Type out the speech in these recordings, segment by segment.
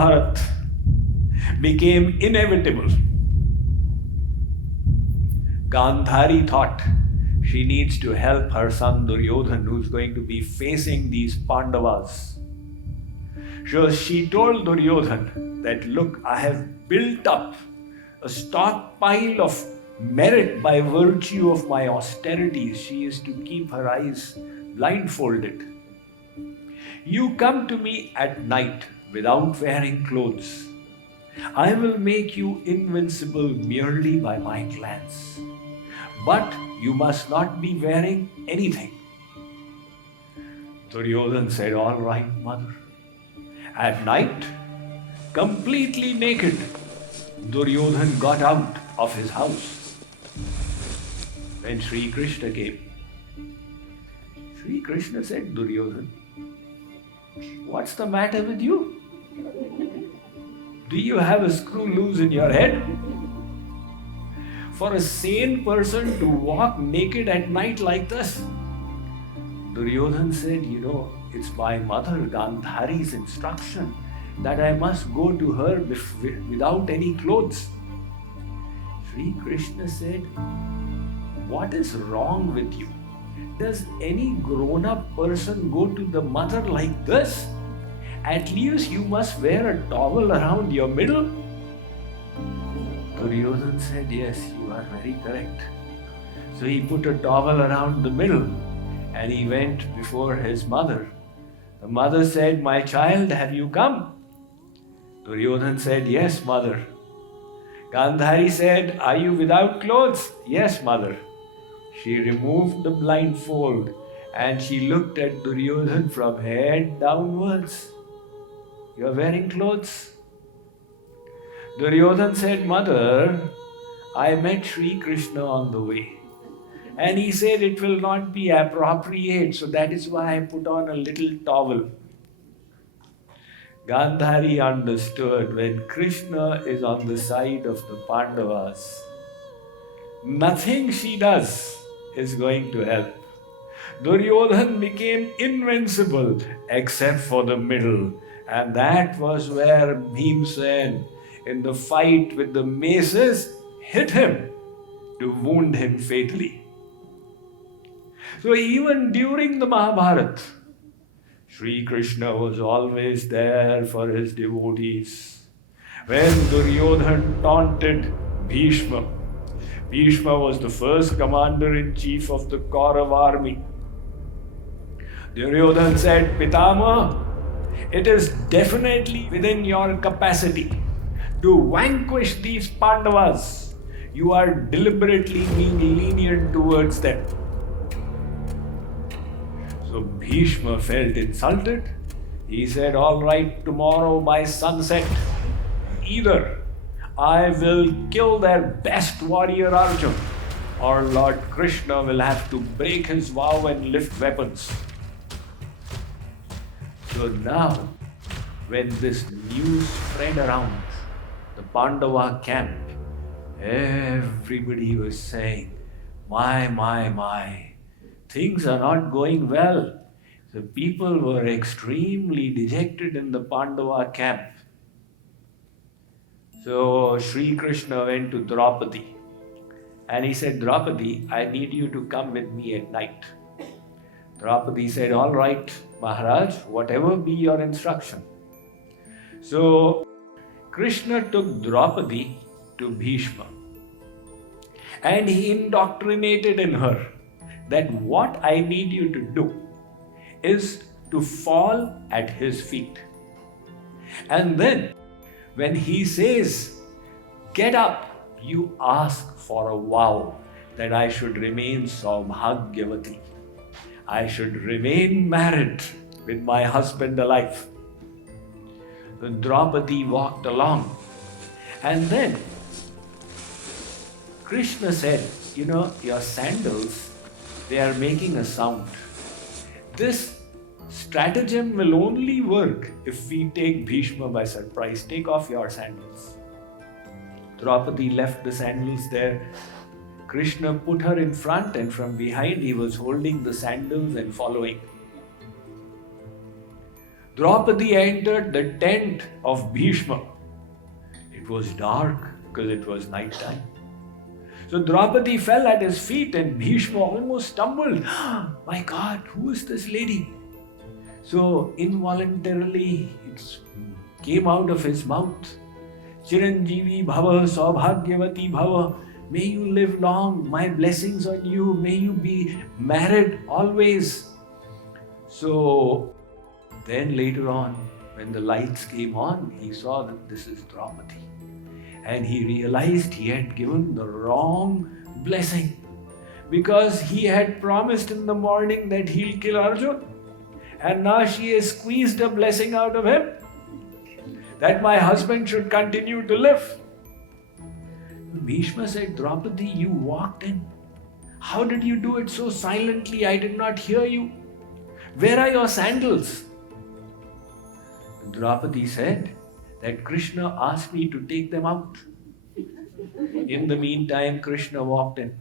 Mahabharata became inevitable. Gandhari thought she needs to help her son Duryodhan, who's going to be facing these Pandavas. So she told Duryodhan that, look, I have built up a stockpile of merit by virtue of my austerities. She is to keep her eyes blindfolded. You come to me at night without wearing clothes. I will make you invincible merely by my glance. But you must not be wearing anything. Duryodhan said, all right, mother. At night, completely naked, Duryodhan got out of his house. When Shri Krishna came, Shri Krishna said, Duryodhan, what's the matter with you? Do you have a screw loose in your head? For a sane person to walk naked at night like this? Duryodhan said, it's my mother Gandhari's instruction that I must go to her without any clothes. Shri Krishna said, what is wrong with you? Does any grown-up person go to the mother like this? At least you must wear a towel around your middle. Duryodhan said, yes, you are very correct. So he put a towel around the middle and he went before his mother. The mother said, my child, have you come? Duryodhan said, yes, mother. Gandhari said, are you without clothes? Yes, mother. She removed the blindfold and she looked at Duryodhan from head downwards. You are wearing clothes? Duryodhan said, mother, I met Shri Krishna on the way. And he said it will not be appropriate, so that is why I put on a little towel. Gandhari understood when Krishna is on the side of the Pandavas, nothing she does is going to help. Duryodhan became invincible except for the middle. And that was where Bhimsen, in the fight with the maces, hit him to wound him fatally. So even during the Mahabharata, Shri Krishna was always there for his devotees. When Duryodhan taunted Bhishma, Bhishma was the first commander-in-chief of the Kaurav army. Duryodhan said, Pitama, it is definitely within your capacity to vanquish these Pandavas. You are deliberately being lenient towards them. So Bhishma felt insulted. He said, all right, tomorrow by sunset, either I will kill their best warrior Arjun, or Lord Krishna will have to break his vow and lift weapons. So now, when this news spread around the Pandava camp, everybody was saying, my, things are not going well. The people were extremely dejected in the Pandava camp. So Shri Krishna went to Draupadi and he said, Draupadi, I need you to come with me at night. Draupadi said, all right, Maharaj, whatever be your instruction. So Krishna took Draupadi to Bhishma and he indoctrinated in her that what I need you to do is to fall at his feet. And then when he says, get up, you ask for a vow that I should remain Saubhagyavati. I should remain married with my husband alive. Then Draupadi walked along. And then Krishna said, your sandals, they are making a sound. This stratagem will only work if we take Bhishma by surprise. Take off your sandals. Draupadi left the sandals there. Krishna put her in front and from behind he was holding the sandals and following. Draupadi entered the tent of Bhishma. It was dark because it was night time. So Draupadi fell at his feet and Bhishma almost stumbled. My God, who is this lady? So involuntarily it came out of his mouth. Chiranjeevi Bhava Saubhagyavati Bhava. May you live long. My blessings on you. May you be married always. So then later on, when the lights came on, he saw that this is Draupadi. And he realized he had given the wrong blessing because he had promised in the morning that he'll kill Arjun. And now she has squeezed a blessing out of him that my husband should continue to live. Bhishma said, Draupadi, you walked in. How did you do it so silently? I did not hear you. Where are your sandals? Draupadi said that Krishna asked me to take them out. In the meantime, Krishna walked in.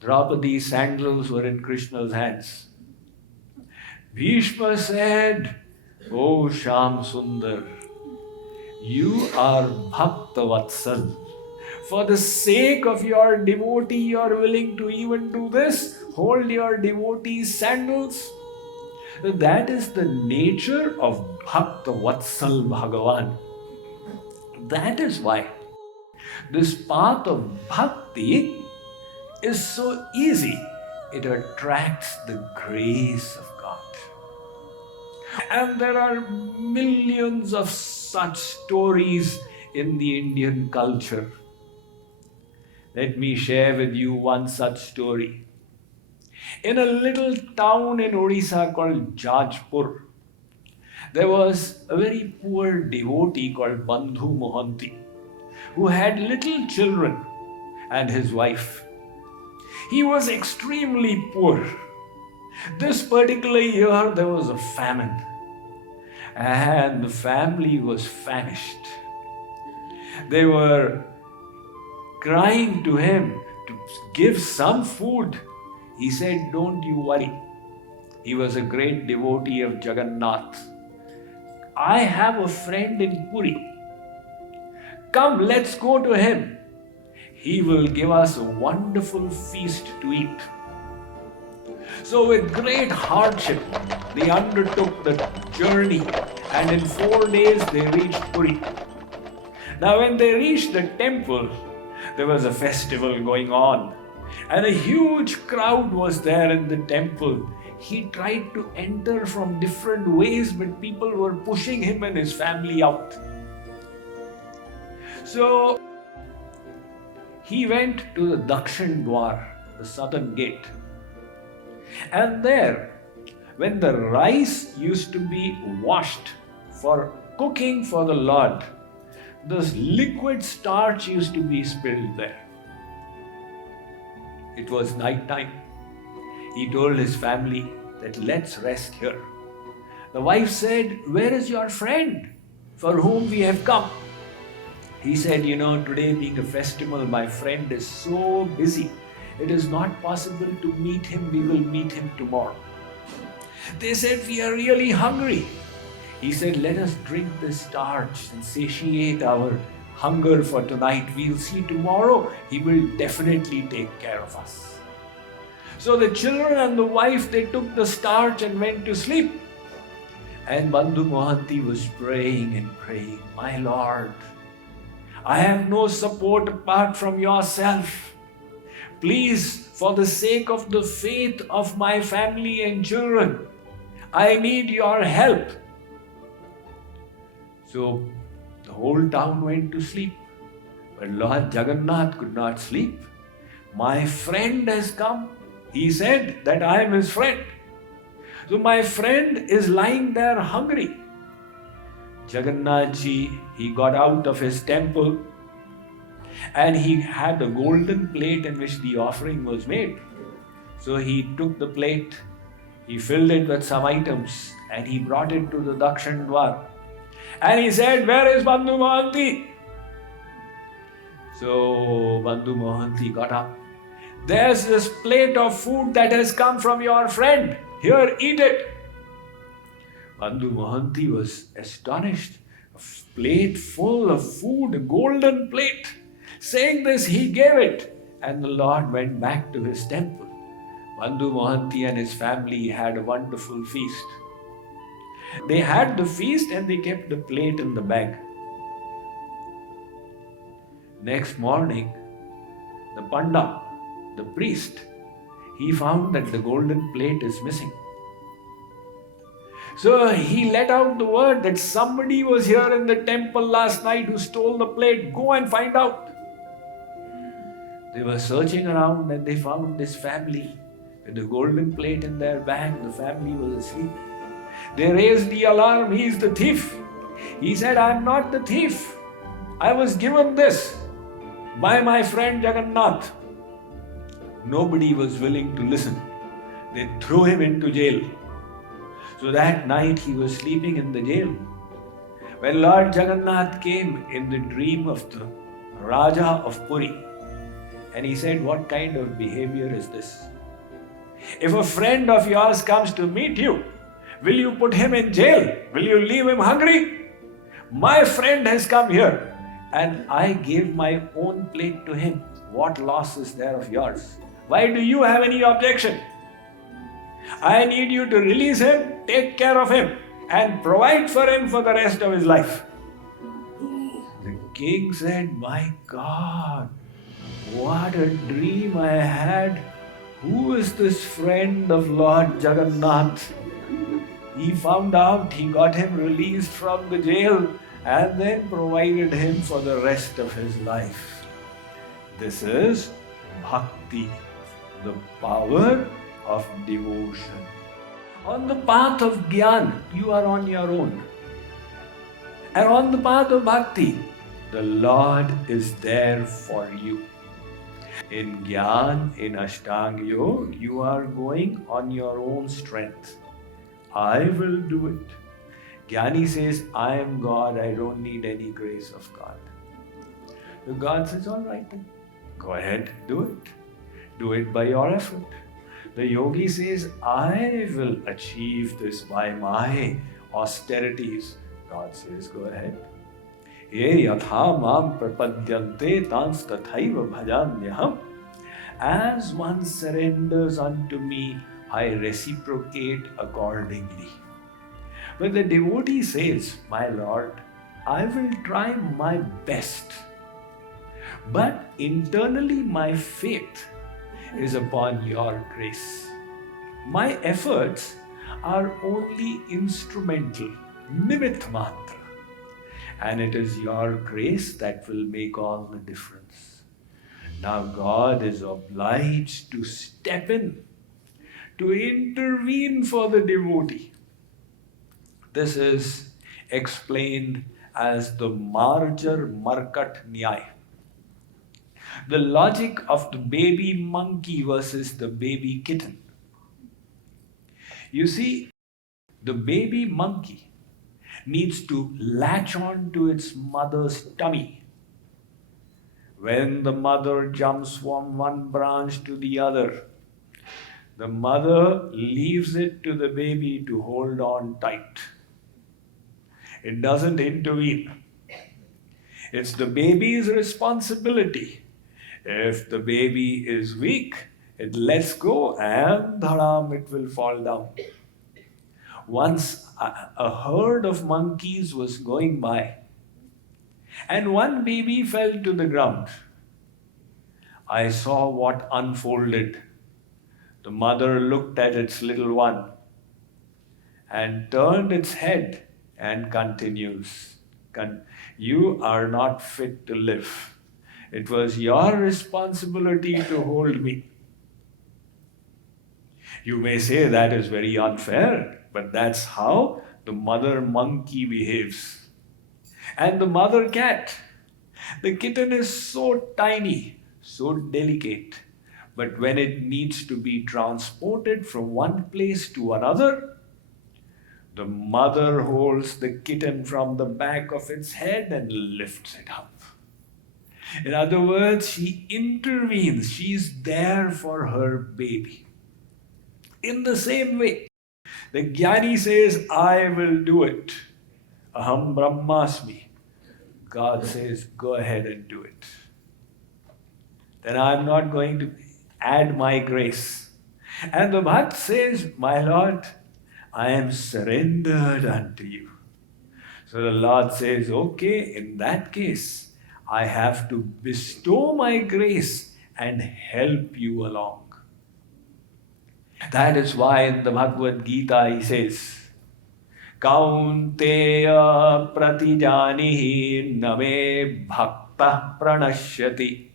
Draupadi's sandals were in Krishna's hands. Bhishma said, Oh Shyam Sundar, you are Bhakta Vatsal. For the sake of your devotee, you are willing to even do this? Hold your devotee's sandals? That is the nature of Bhakta Vatsal Bhagavan. That is why this path of bhakti is so easy. It attracts the grace of God. And there are millions of such stories in the Indian culture. Let me share with you one such story. In a little town in Odisha called Jajpur, there was a very poor devotee called Bandhu Mohanti, who had little children and his wife. He was extremely poor. This particular year there was a famine and the family was famished. They were crying to him to give some food. He said, don't you worry. He was a great devotee of Jagannath. I have a friend in Puri. Come, let's go to him. He will give us a wonderful feast to eat. So with great hardship, they undertook the journey and in 4 days they reached Puri. Now when they reached the temple, there was a festival going on and a huge crowd was there in the temple. He tried to enter from different ways, but people were pushing him and his family out. So he went to the Dakshin Dwar, the southern gate. And there, when the rice used to be washed for cooking for the Lord, this liquid starch used to be spilled there. It was night time. He told his family that let's rest here. The wife said, where is your friend for whom we have come? He said, today being a festival, my friend is so busy. It is not possible to meet him. We will meet him tomorrow. They said, we are really hungry. He said, let us drink this starch and satiate our hunger for tonight. We'll see tomorrow. He will definitely take care of us. So the children and the wife, they took the starch and went to sleep. And Bandhu Mohanti was praying and praying, my Lord, I have no support apart from yourself. Please, for the sake of the faith of my family and children, I need your help. So the whole town went to sleep. But Lord Jagannath could not sleep. My friend has come. He said that I am his friend. So my friend is lying there hungry. Jagannath ji, he got out of his temple and he had a golden plate in which the offering was made. So he took the plate, he filled it with some items and he brought it to the Dakshin Dwar. And he said, where is Bandhu Mohanti? So Bandhu Mohanti got up. There's this plate of food that has come from your friend. Here, eat it. Bandhu Mohanti was astonished. A plate full of food, a golden plate. Saying this, he gave it, and the Lord went back to his temple. Bandhu Mohanti and his family had a wonderful feast. They had the feast and they kept the plate in the bag. Next morning, the Panda, the priest, he found that the golden plate is missing. So he let out the word that somebody was here in the temple last night who stole the plate. Go and find out. They were searching around and they found this family with the golden plate in their bag. The family was asleep. They raised the alarm. He is the thief. He said, I am not the thief. I was given this by my friend Jagannath. Nobody was willing to listen. They threw him into jail. So that night he was sleeping in the jail. When Lord Jagannath came in the dream of the Raja of Puri, and he said, what kind of behavior is this? If a friend of yours comes to meet you, will you put him in jail? Will you leave him hungry? My friend has come here and I gave my own plate to him. What loss is there of yours? Why do you have any objection? I need you to release him, take care of him, and provide for him for the rest of his life. The king said, my God, what a dream I had. Who is this friend of Lord Jagannath? He found out, he got him released from the jail and then provided him for the rest of his life. This is bhakti, the power of devotion. On the path of Gyan, you are on your own. And on the path of bhakti, the Lord is there for you. In Gyan, in Ashtanga Yoga, you are going on your own strength. I will do it. Jnani says, I am God, I don't need any grace of God. So God says, all right then, go ahead, do it. Do it by your effort. The yogi says, I will achieve this by my austerities. God says, go ahead. Ye yatha mam prapadyante tans tathaiva bhajamyaham. As one surrenders unto me, I reciprocate accordingly. But the devotee says, my Lord, I will try my best. But internally my faith is upon your grace. My efforts are only instrumental, nimit matra. And it is your grace that will make all the difference. Now God is obliged to step in, to intervene for the devotee. This is explained as the Marjar Markat Nyaya. The logic of the baby monkey versus the baby kitten. You see, the baby monkey needs to latch on to its mother's tummy. When the mother jumps from one branch to the other, the mother leaves it to the baby to hold on tight. It doesn't intervene. It's the baby's responsibility. If the baby is weak, it lets go and dharam, it will fall down. Once a herd of monkeys was going by and one baby fell to the ground. I saw what unfolded. The mother looked at its little one and turned its head and continues. You are not fit to live. It was your responsibility to hold me. You may say that is very unfair, but that's how the mother monkey behaves. And the mother cat, the kitten is so tiny, so delicate, but when it needs to be transported from one place to another, the mother holds the kitten from the back of its head and lifts it up. In other words, she intervenes. She is there for her baby. In the same way, The Jnani says, I will do it. Aham Brahmasmi. God says, go ahead and do it. Then I'm not going to add my grace. And the Bhakt says, my Lord, I am surrendered unto you. So the Lord says, okay, in that case, I have to bestow my grace and help you along. That is why in the Bhagavad Gita he says, Kaunteya pratijanihi name bhakta pranashyati.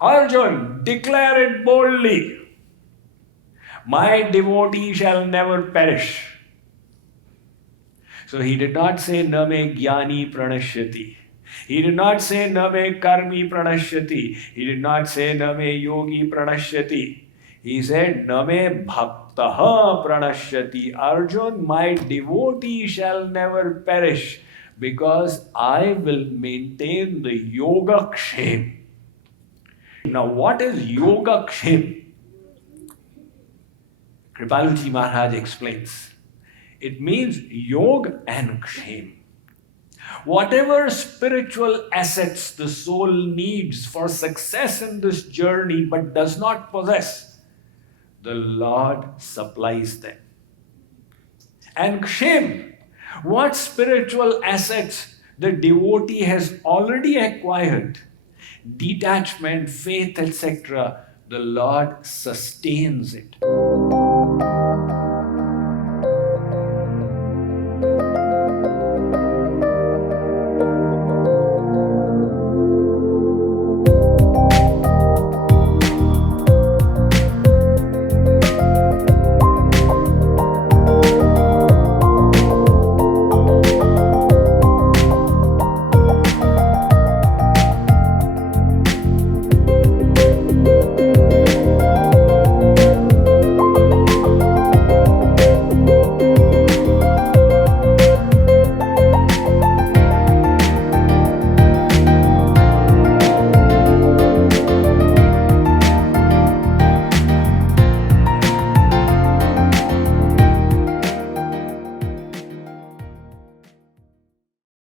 Arjun, declare it boldly. My devotee shall never perish. So he did not say name jnani pranashyati. He did not say name karmi pranashyati. He did not say name yogi pranashyati. He said name bhaktaha pranashyati. Arjun, my devotee shall never perish because I will maintain the yoga kshem. Now what is yoga kshem? Kripaluji Maharaj explains. It means yoga and kshem. Whatever spiritual assets the soul needs for success in this journey but does not possess, the Lord supplies them. And kshem, what spiritual assets the devotee has already acquired, detachment, faith, etc., the Lord sustains it.